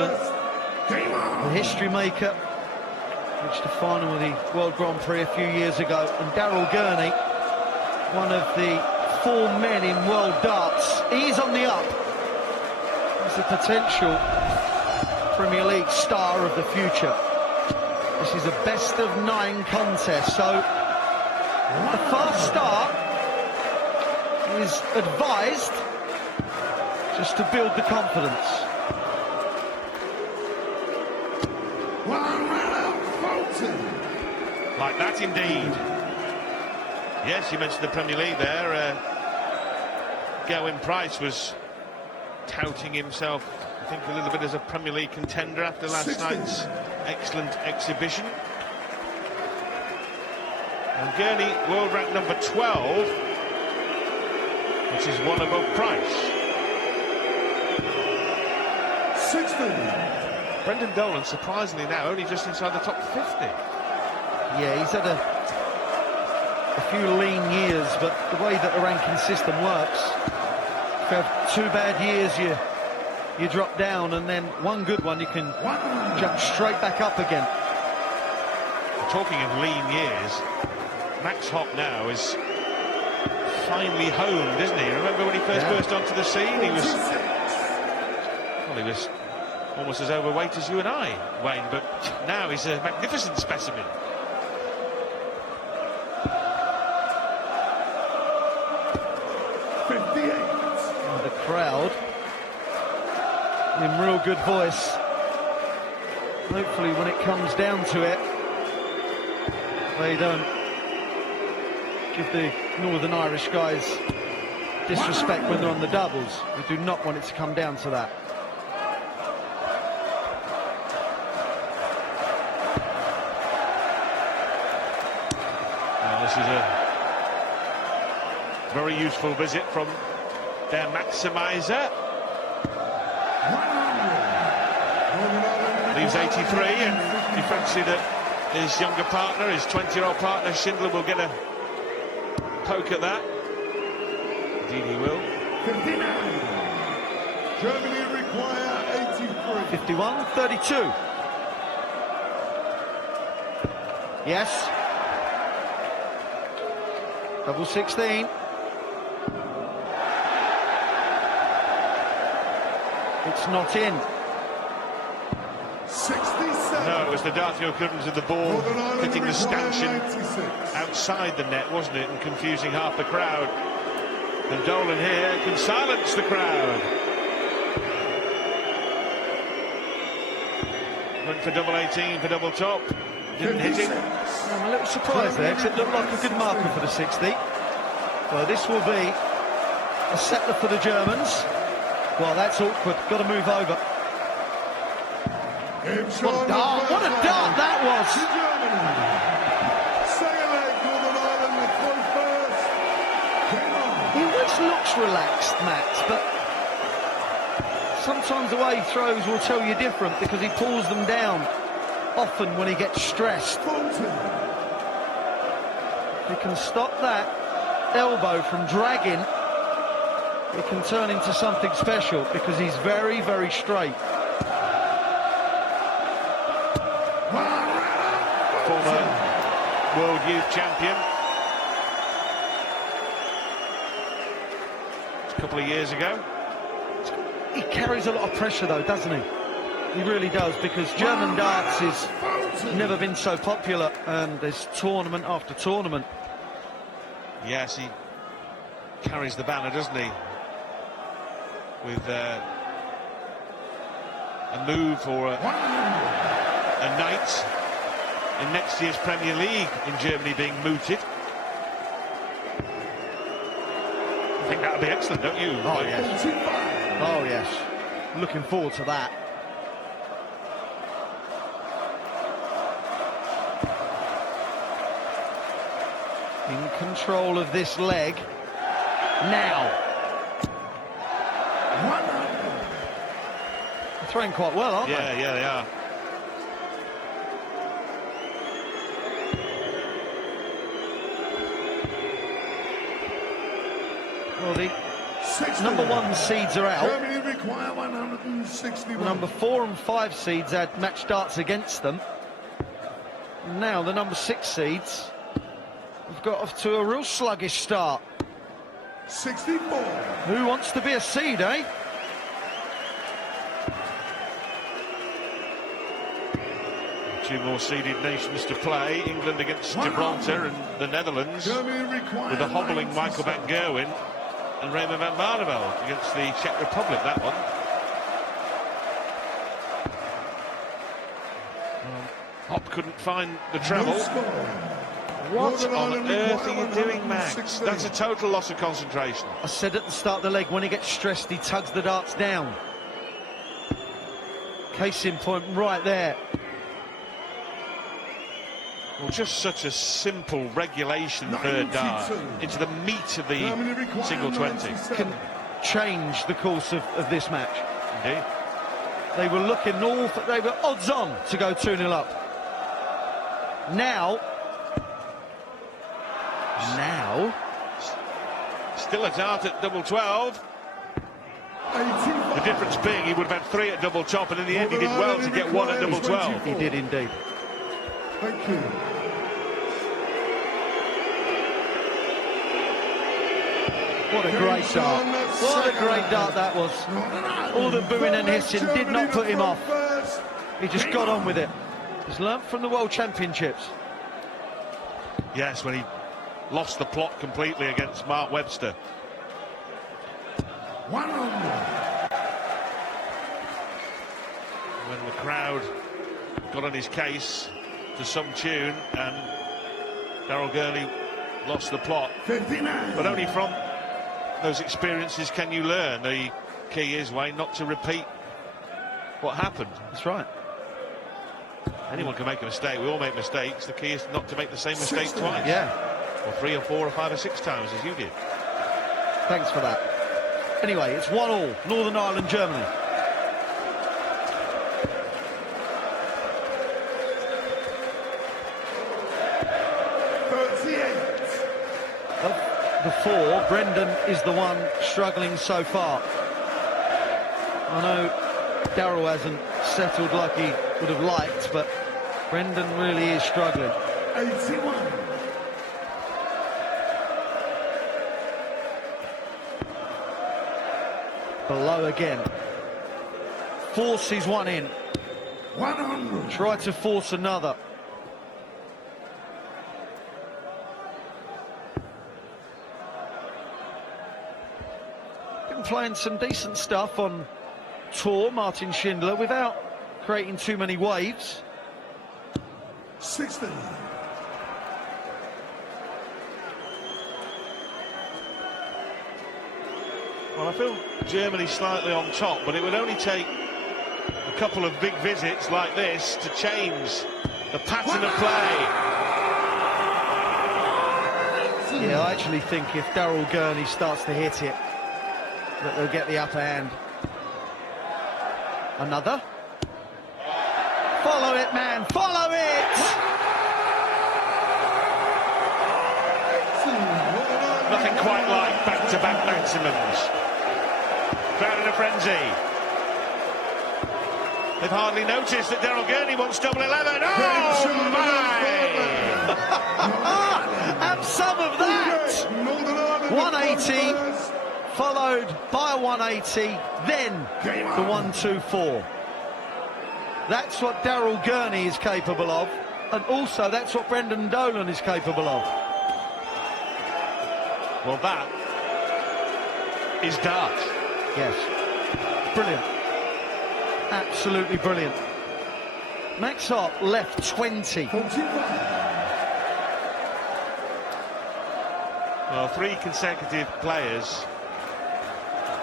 Dolan, the history maker, reached the final of the World Grand Prix a few years ago, and Daryl Gurney, one of the 4 men in world darts. He's on the up. He's a potential Premier League star of the future. This is a best-of-9 contest, so the fast start is advised just to build the confidence. Like that indeed. Yes, you mentioned the Premier League there. Gerwyn Price was touting himself, I think, a little bit as a Premier League contender after last night's excellent exhibition. And Gurney, world rank number 12, which is one above Price. 16. Brendan Dolan, surprisingly now, only just inside the top 50. Yeah, he's had a few lean years, but the way that the ranking system works, if you have 2 bad years, you drop down, and then 1 good one, you can jump straight back up again. Talking of lean years, Max Hopp now is finely honed, isn't he? Remember when he first burst onto the scene? He was almost as overweight as you and I, Wayne, but now he's a magnificent specimen. And the crowd in real good voice. Hopefully when it comes down to it, they don't give the Northern Irish guys disrespect when they're on the doubles. We do not want it to come down to that. This is a very useful visit from their maximizer. Leaves 83, and you fancy that his younger partner, his 20-year-old partner Schindler, will get a poke at that. Indeed he will. 59. Germany require 83. 51, 32. Yes. Double 16. It's not in. 67. No, it was the darting occurrence of the ball hitting the stanchion 96. outside the net, wasn't it, and confusing half the crowd. And Dolan here can silence the crowd. Went for double 18 for double top. Didn't hit it. I'm a little surprised there, because it looked like a good marker for the 60. Well, this will be a settler for the Germans. Well, that's awkward. Got to move over. What a dart! What a dart that was! He always looks relaxed, Matt, but sometimes the way he throws will tell you different, because he pulls them down often when he gets stressed. He can stop that elbow from dragging. It can turn into something special, because he's very, very straight. Former World Youth Champion. A couple of years ago. He carries a lot of pressure though, doesn't he? He really does, because German darts has never been so popular, and there's tournament after tournament. Yes, he carries the banner, doesn't he? With a move or a night in next year's Premier League in Germany being mooted. I think that would be excellent, don't you? Oh yes. Oh yes. Looking forward to that. In control of this leg now. They're throwing quite well, aren't they? Yeah, they are. Well, the #1 seeds are out. require 161. Number 4 and 5 seeds had match darts against them. Now the number 6 seeds have got off to a real sluggish start. 64. Who wants to be a seed, eh? Two more seeded nations to play. England against Gibraltar and the Netherlands, with a hobbling Michael van Gerwen and Raymond van Barneveld against the Czech Republic, that one. Hop couldn't find the treble. What on earth are you doing, Max? That's a total loss of concentration. I said at the start of the leg, when he gets stressed, he tugs the darts down. Case in point right there. Well, just such a simple regulation third dart into the meat of the single 20. Can change the course of this match. Indeed. They were looking north, they were odds on to go 2-0 up. Now, still a dart at double 12. The difference being he would have had 3 at double top, and in the end he did well to get 1 at double 12. He did indeed. Thank you. What a great dart. What a great dart that was. All the booing and hissing did not put him off. He just got on with it. He's learnt from the World Championships. Yes, when he lost the plot completely against Mark Webster. 100. When the crowd got on his case to some tune and Daryl Gurney lost the plot. 59. But only from those experiences can you learn. The key is, Wayne, not to repeat what happened. That's right. Anyone can make a mistake. We all make mistakes. The key is not to make the same mistake twice. Yeah. Or 3 or 4 or 5 or 6 times as you did. Thanks for that. Anyway, it's 1-1, Northern Ireland, Germany. Of the 4, Brendan is the one struggling so far. I know Daryl hasn't settled like he would have liked, but Brendan really is struggling. 81. Below again. Forces one in. 100. Try to force another. Been playing some decent stuff on tour, Martin Schindler, without creating too many waves. 60. Well, I feel Germany slightly on top, but it would only take a couple of big visits like this to change the pattern of play. Yeah, I actually think if Daryl Gurney starts to hit it, that they'll get the upper hand. Another. Follow it, man, follow it! Nothing quite like back-to-back maximums. Crowd in a frenzy. They've hardly noticed that Daryl Gurney wants double 11. Oh, my! Have some of that! 180, followed by a 180, then the 1-2-4. That's what Daryl Gurney is capable of, and also that's what Brendan Dolan is capable of. Well, that is dart. Yes. Brilliant. Absolutely brilliant. Max Hart left 20. 45. Well, 3 consecutive players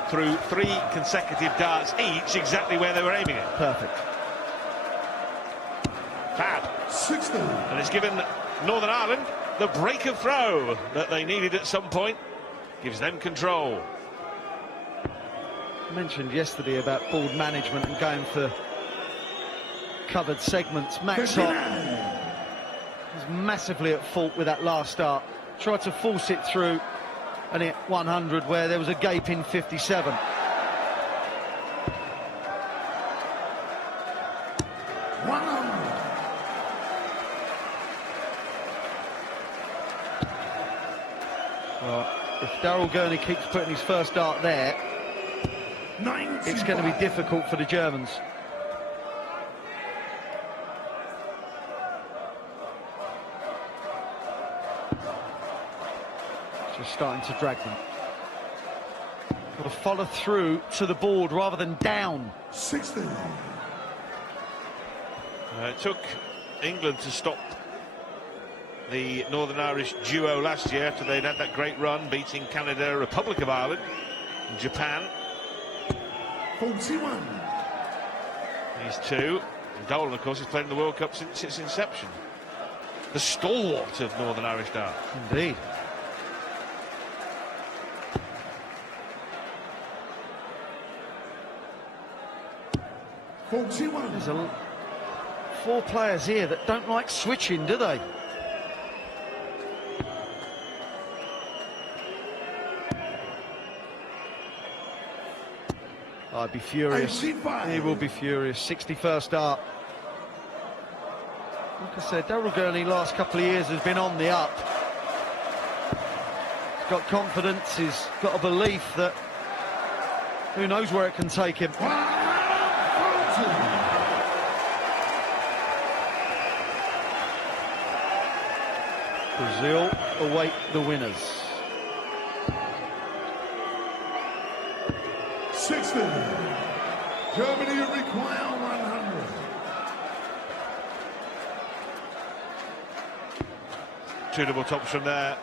through 3 consecutive darts each, exactly where they were aiming it. Perfect. Fab. 60. And it's given Northern Ireland the break of throw that they needed at some point. Gives them control. I mentioned yesterday about board management and going for covered segments. Max Hart was massively at fault with that last start. Tried to force it through and hit 100 where there was a gaping 57. 100. Well, if Daryl Gurney keeps putting his first dart there, 95. it's going to be difficult for the Germans. Just starting to drag them. Got to follow through to the board rather than down. 60. It took England to stop the Northern Irish duo last year after they'd had that great run, beating Canada, Republic of Ireland, and Japan. 41. These two. And Dolan, of course, has played in the World Cup since its inception. The stalwart of Northern Irish dart. Indeed. There's 4 players here that don't like switching, do they? I'd be furious. 85. He will be furious. 61st dart. Like I said, Daryl Gurney last couple of years has been on the up. He's got confidence, he's got a belief that who knows where it can take him. Brazil await the winners. 60. Germany require 100. Two double tops from there.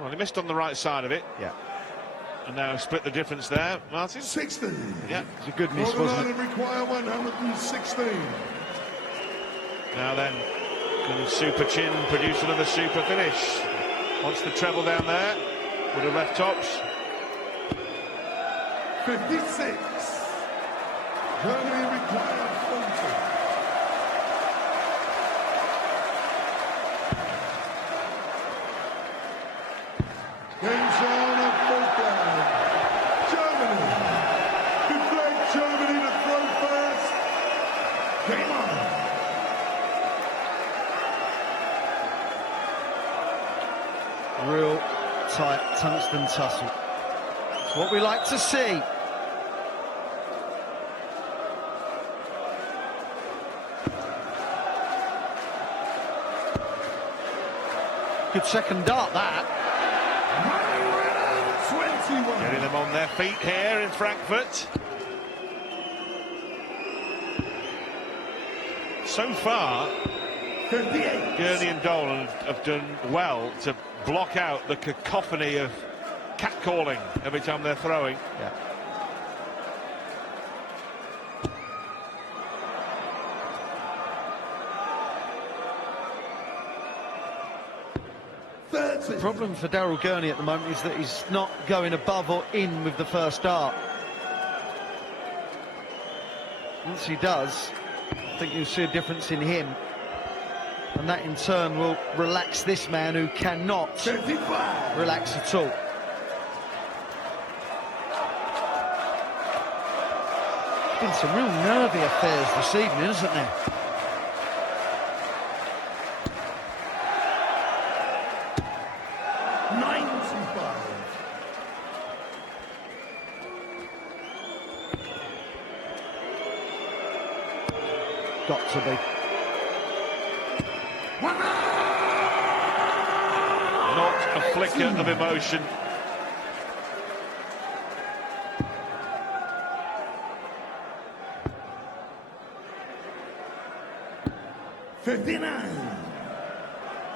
Well, he missed on the right side of it. Yeah. And now split the difference there, Martin. 60. Yeah. It's a good miss, Northern wasn't it? Ireland require 116. Now then, can Super Chin produce another super finish? Wants the treble down there with the left tops. 56. Germany require 40. Game's on at full flag. Germany. Deflect Germany to throw first. Game on. Real tight tungsten tussle. It's what we like to see. Good second dart, that. 21. Getting them on their feet here in Frankfurt. So far, 58. Gurney and Dolan have done well to block out the cacophony of catcalling every time they're throwing. Yeah. The problem for Daryl Gurney at the moment is that he's not going above or in with the first dart. Once he does, I think you'll see a difference in him, and that in turn will relax this man who cannot 55. relax at all. Been some real nervy affairs this evening, isn't there? Got to be. Not a flicker of emotion.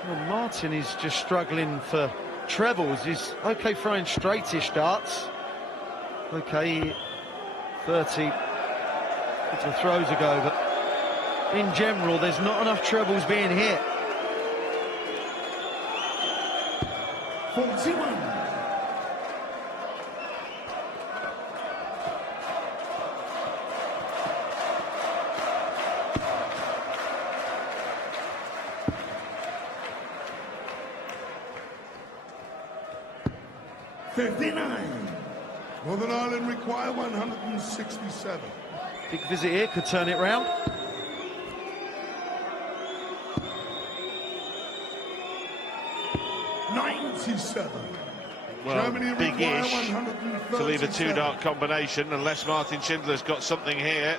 Well, Martin is just struggling for trebles. He's okay throwing straightish darts. Okay, 30 the throws ago, but in general, there's not enough trebles being hit. 41. Northern Ireland require 167. Big visit here, could turn it round. Well, Germany require big-ish to leave a 137. two-dart combination unless Martin Schindler's got something here.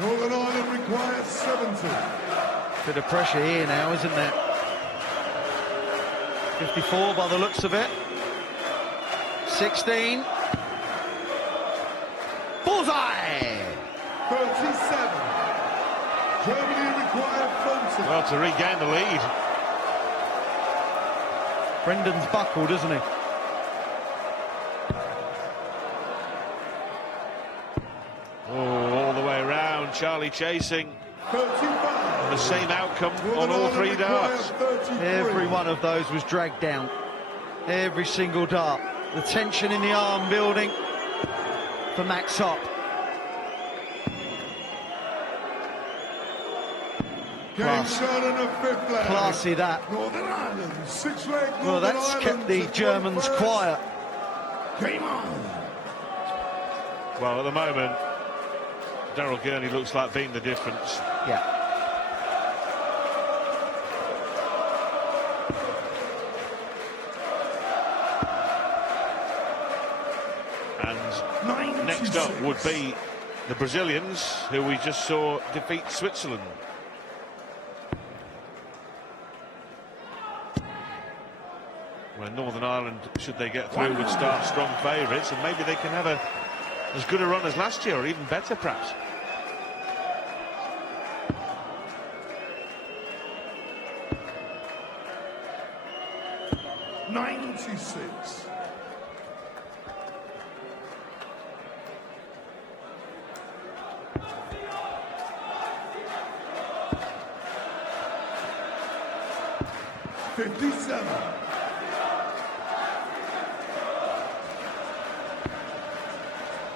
Northern Ireland requires 70. Bit of pressure here now, isn't there? 54 by the looks of it. 16. Bullseye! 37. Germany require 40. Well, to regain the lead. Brendan's buckled, isn't he? Oh, all the way around, Charlie chasing. 35. The same outcome on all three darts. Every one of those was dragged down. Every single dart. The tension in the arm building for Max Hopp. Game shot on a fifth leg. Classy that. Northern Ireland, 6 leg. Well, that's kept the Germans quiet. Game on. Well, at the moment, Daryl Gurney looks like being the difference. Yeah. And next up would be the Brazilians, who we just saw defeat Switzerland. Where Northern Ireland, should they get through, would start strong favourites, and maybe they can have as good a run as last year, or even better perhaps. '96. '57.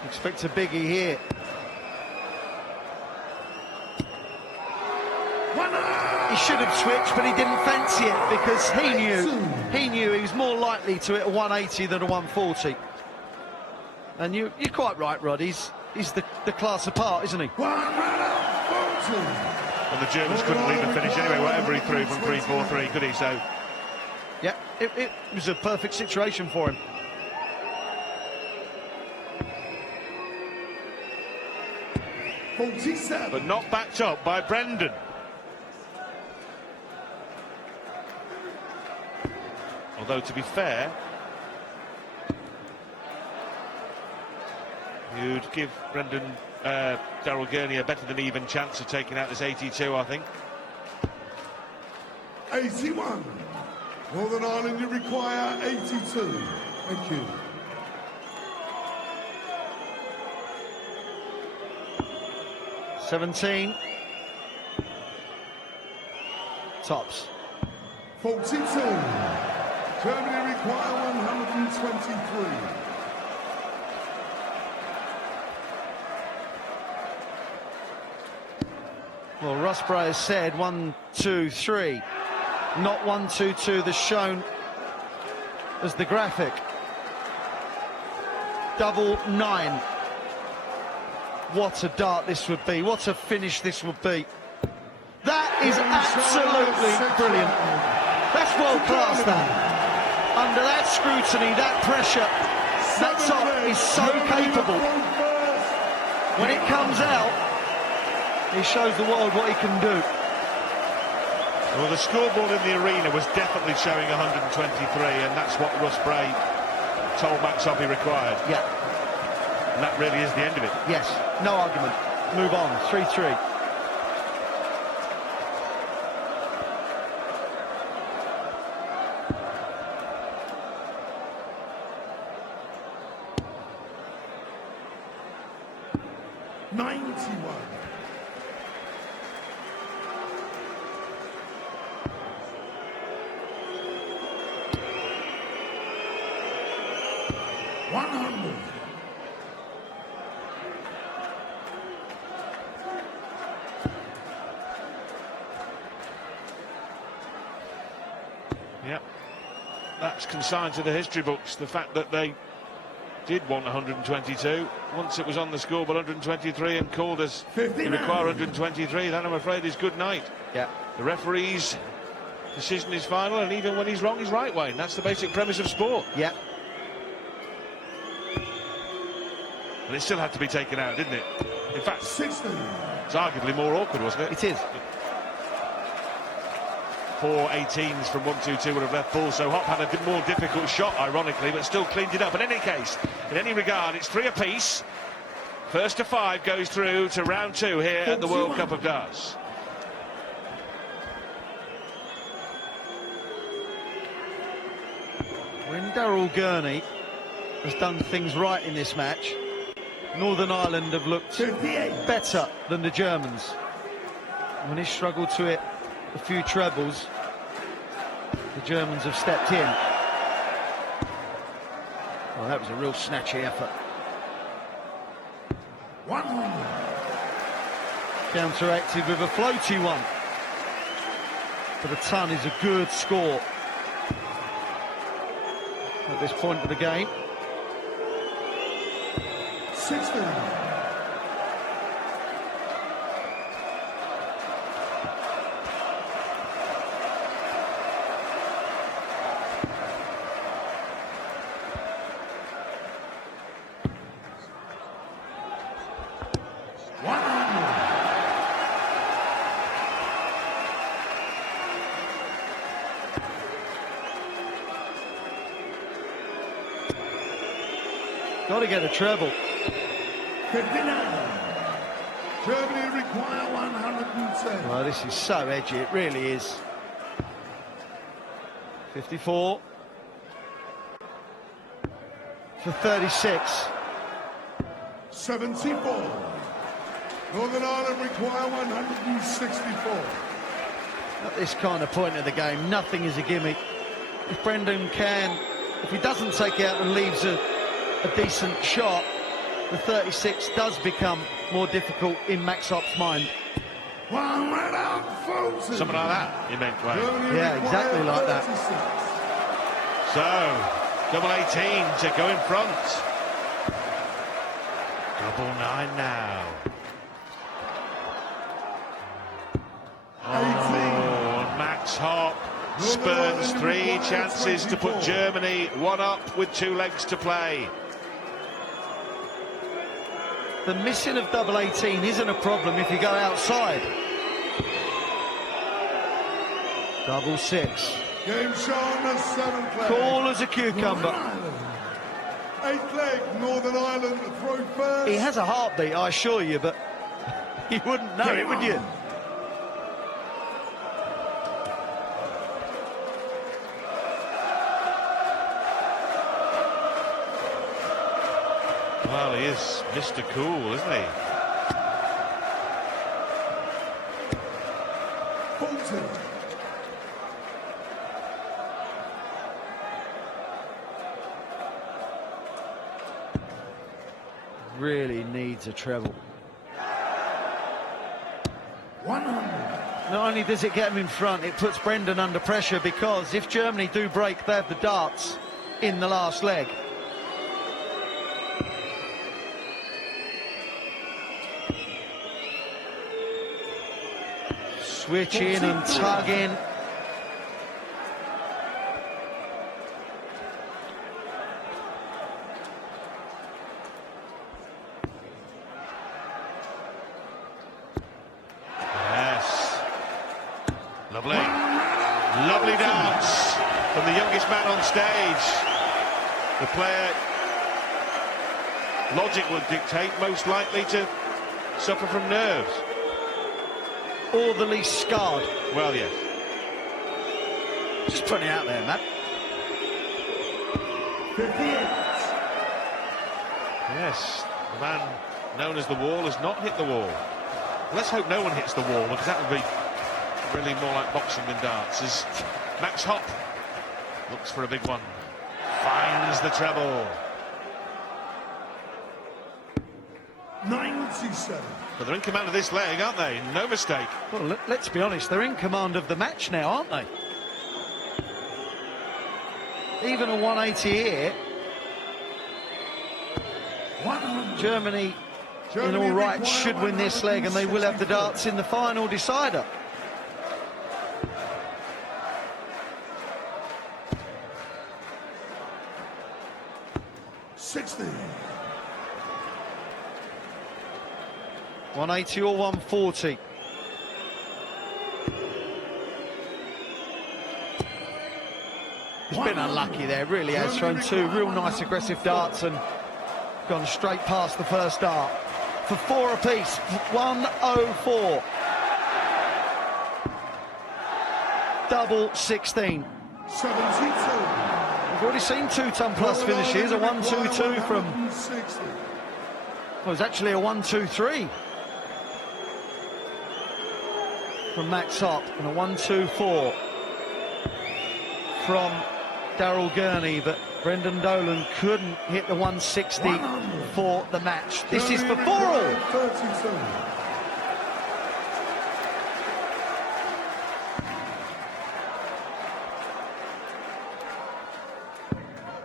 Expect a biggie here. He should have switched, but he didn't fancy it because he knew he was more likely to hit a 180 than a 140. And you're quite right, Rod. He's the class apart, isn't he? 140. And the Germans couldn't leave the finish anyway, whatever he threw from 3-4-3, could he? So, yeah, it was a perfect situation for him. but not backed up by Brendan. Although, to be fair, you'd give Brendan Daryl Gurney a better than even chance of taking out this 82, I think. 81. Northern Ireland, you require 82. Thank you. $17. Tops. 42. Germany require 123. Well, Russ Bray has said 1, 2, 3, not 1, 2, 2 that's shown as the graphic. Double 9. What a dart this would be. What a finish this would be. That is absolutely brilliant. That's world class, that. Under that scrutiny, that pressure, that top is so capable. When it comes out, he shows the world what he can do. Well, the scoreboard in the arena was definitely showing 123, and that's what Russ Bray told Max Hopp he required. Yeah. And that really is the end of it. Yes, no argument. Move on, 3-3. Yep. That's consigned to the history books, the fact that they did want 122. Once it was on the scoreboard 123 and called us to require 123, then I'm afraid is good night. Yeah. The referee's decision is final, and even when he's wrong, he's right, Wayne. That's the basic premise of sport. Yeah. And it still had to be taken out, didn't it? In fact, 60. It's arguably more awkward, wasn't it? It is. 4 18s from 1-2-2 would have left ball, so Hop had a more difficult shot, ironically, but still cleaned it up. In any case, in any regard, it's 3 apiece. First to 5 goes through to round 2 here at the World Cup of Darts. When Daryl Gurney has done things right in this match, Northern Ireland have looked better than the Germans. When he struggled to hit a few trebles, the Germans have stepped in. Well, that was a real snatchy effort. 100. Counteracted with a floaty one. But a ton is a good score at this point of the game. 60. Got to get a treble. 59. Germany require 110. Well, this is so edgy, it really is. 54 for 36. 74. Northern Ireland require 164. At this kind of point of the game, nothing is a gimmick. If Brendan can, if he doesn't take it out and leaves a decent shot, the 36 does become more difficult in Max Hop's mind. Something like that, you meant, Wayne? Yeah, exactly like that. So, double 18 to go in front. Double 9 now. Oh, Max Hop spurns 3 chances to put Germany 1 up with 2 legs to play. The missing of double 18 isn't a problem if you go outside. Double 6. Game shown as 7th leg. Cool as a cucumber. 8th leg, Northern Ireland throw first. He has a heartbeat, I assure you, but you wouldn't know it, would you? Well, he is Mr. Cool, isn't he? 40. Really needs a treble. 100. Not only does it get him in front, it puts Brendan under pressure, because if Germany do break, they have the darts in the last leg. Switch in and tug in. Yes. Lovely. Lovely dance from the youngest man on stage. The player, logic would dictate, most likely to suffer from nerves. Or the least scarred. Well, yes. Just putting it out there, Matt. 58. Yes, the man known as the Wall has not hit the wall. Let's hope no one hits the wall, because that would be really more like boxing than darts. As Max Hop looks for a big one, finds the treble. 97. But they're in command of this leg, aren't they? No mistake. Well, let's be honest, they're in command of the match now, aren't they? even a 180 here. Germany in all right should win this leg, and they will have the darts in the final decider. $60. 180 or 140. He's been unlucky there, really has. Thrown two real nice aggressive darts and gone straight past the first dart. For 4 apiece, 104. Double 16. 72. We've already seen 2-ton plus finishes. A 1-2-2 from... Well, it was actually a 1-2-3 from Max Hopp, and a 1-2-4 from Daryl Gurney, but Brendan Dolan couldn't hit the 160 for the match. This is for 4-all. 32.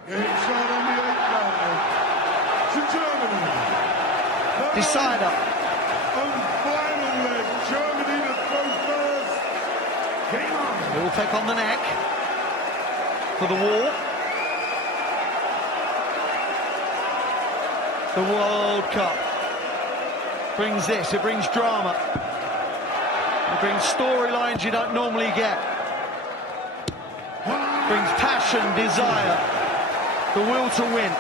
Game shot on the 8th ball to Germany. Decider. On final leg, Germany to throw first. Game on. They will take on the neck for the wall. The World Cup brings this, it brings drama. It brings storylines you don't normally get. It brings passion, desire, the will to win.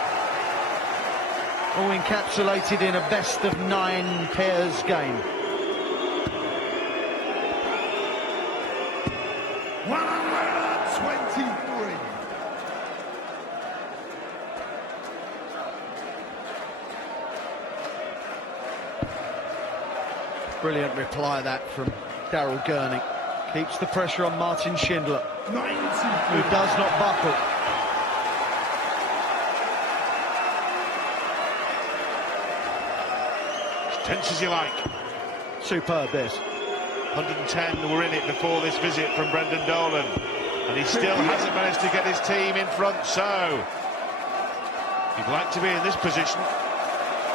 All encapsulated in a best-of-9 pairs game. 123. Brilliant reply that from Daryl Gurney. Keeps the pressure on Martin Schindler, 90. who does not buckle. As tense as you like. Superb this. 110 were in it before this visit from Brendan Dolan, and he still hasn't managed to get his team in front. So you'd like to be in this position.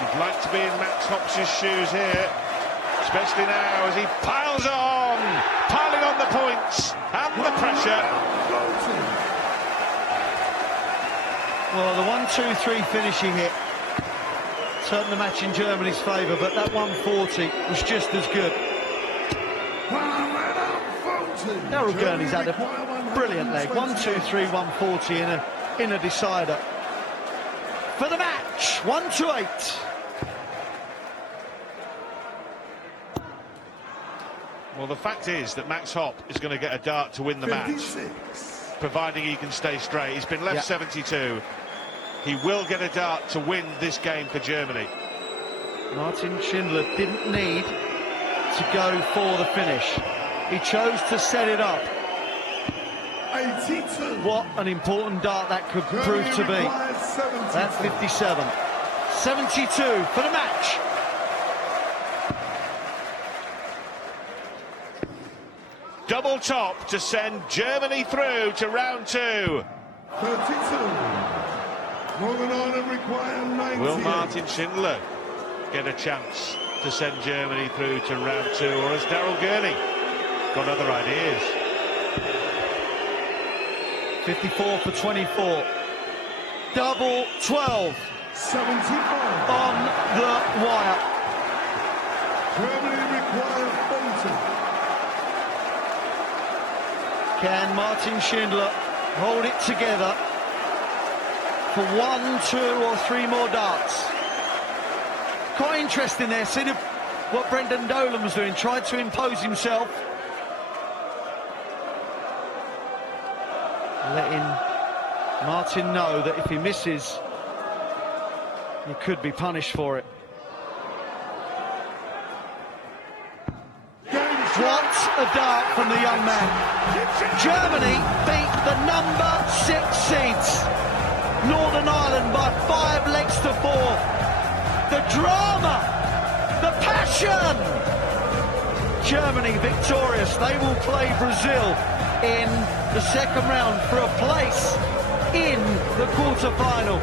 You'd like to be in Max Hopp's shoes here, especially now as he piling on the points and the pressure. Well, the 1-2-3 finish he hit turned the match in Germany's favour, but that 140 was just as good. Daryl Gurney's had a brilliant leg. 1-2-3, 140 in a decider. For the match, 1-8. Well, the fact is that Max Hopp is going to get a dart to win the match, providing he can stay straight. He's been left 72. He will get a dart to win this game for Germany. Martin Schindler didn't need to go for the finish. He chose to set it up. 82. What an important dart that could prove to be. That's 57. 72 for the match. Double top to send Germany through to round 2. 32. Northern Ireland require 98. Will Martin Schindler get a chance to send Germany through to round 2, or has Daryl Gurney got other ideas? 54 for 24. Double 12. 75. On the wire. Germany require 40. Can Martin Schindler hold it together for 1, 2 or 3 more darts? Quite interesting there. See what Brendan Dolan was doing, tried to impose himself. Letting Martin know that if he misses, he could be punished for it. What a dart from the young man. Germany beat the number 6 seeds, Northern Ireland, by 5 legs to 4. The drama, the passion. Germany victorious. They will play Brazil in the second round for a place in the quarter-final.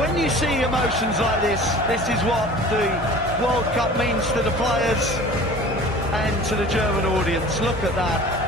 When you see emotions like this is what the World Cup means to the players and to the German audience. Look at that.